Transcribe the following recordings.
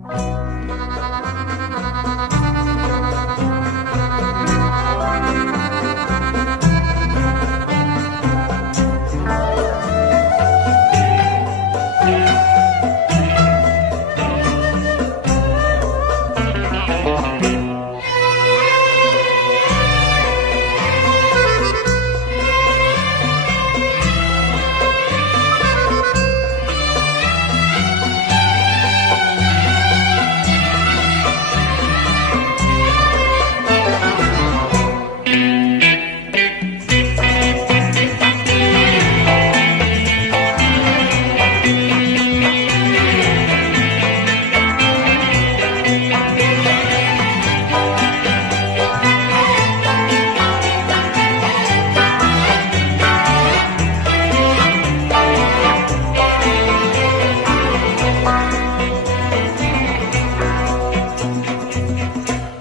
Thank you.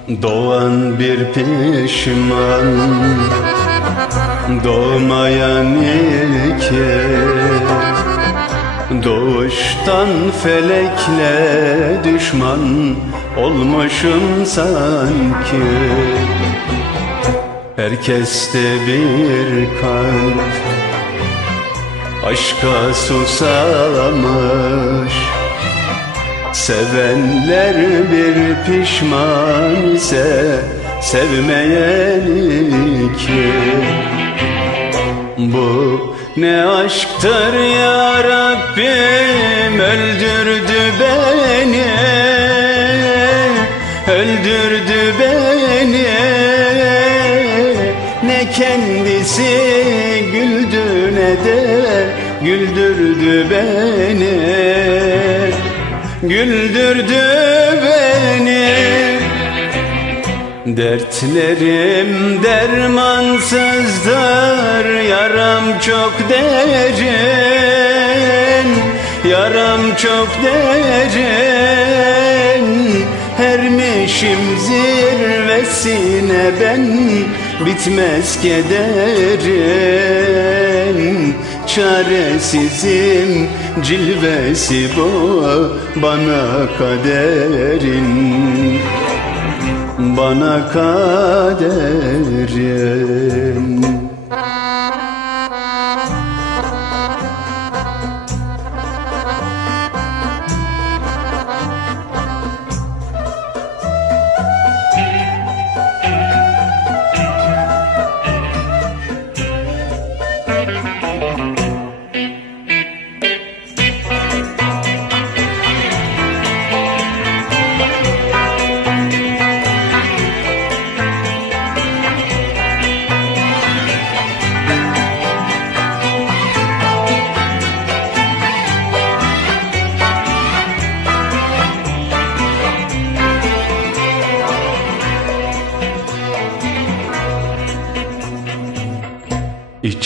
Doğan bir pişman Doğmayan ilke. Doğuştan felekle düşman Olmuşum sanki. Herkeste bir kalp Aşka susamış Sevenler bir pişman ise sevmeyen iki Bu ne aşktır ya Rabbim öldürdü beni. Öldürdü beni. Ne kendisi güldü ne de güldürdü beni güldürdü beni. Dertlerim dermansızdır Yaram çok derin Yaram çok derin. Hermişim zirvesine ben Bitmez kederin Çaresizim cilvesi bu Bana kaderin. Bana kaderin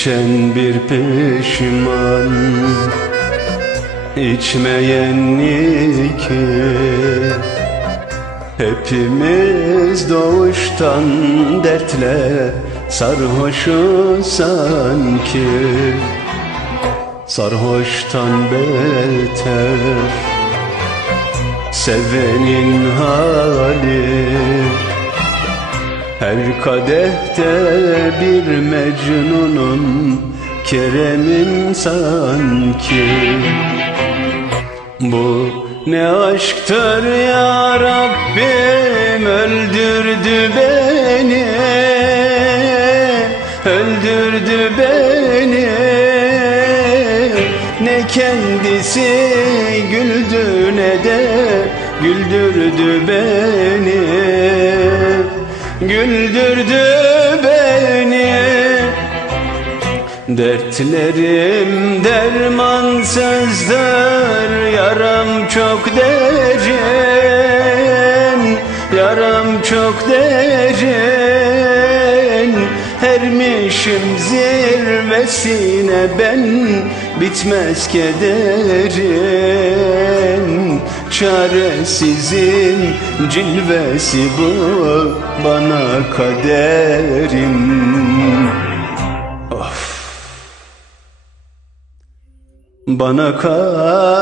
İçen bir pişman içmeyen iki Hepimiz doğuştan dertle sarhoşuz sanki. Sarhoştan beter sevenin hali her kadehte bir mecnunun Kerem'in sanki. Bu ne aşktır ya Rabbim öldürdü beni. Öldürdü beni. Ne kendisi güldü ne de güldürdü beni güldürdü beni. Dertlerim dermansızdır Yaram çok derin Yaram çok derin. Ermişim zirvesine ben Bitmez kederin Çaresizin cilvesi bu Bana kaderim Bana kaderim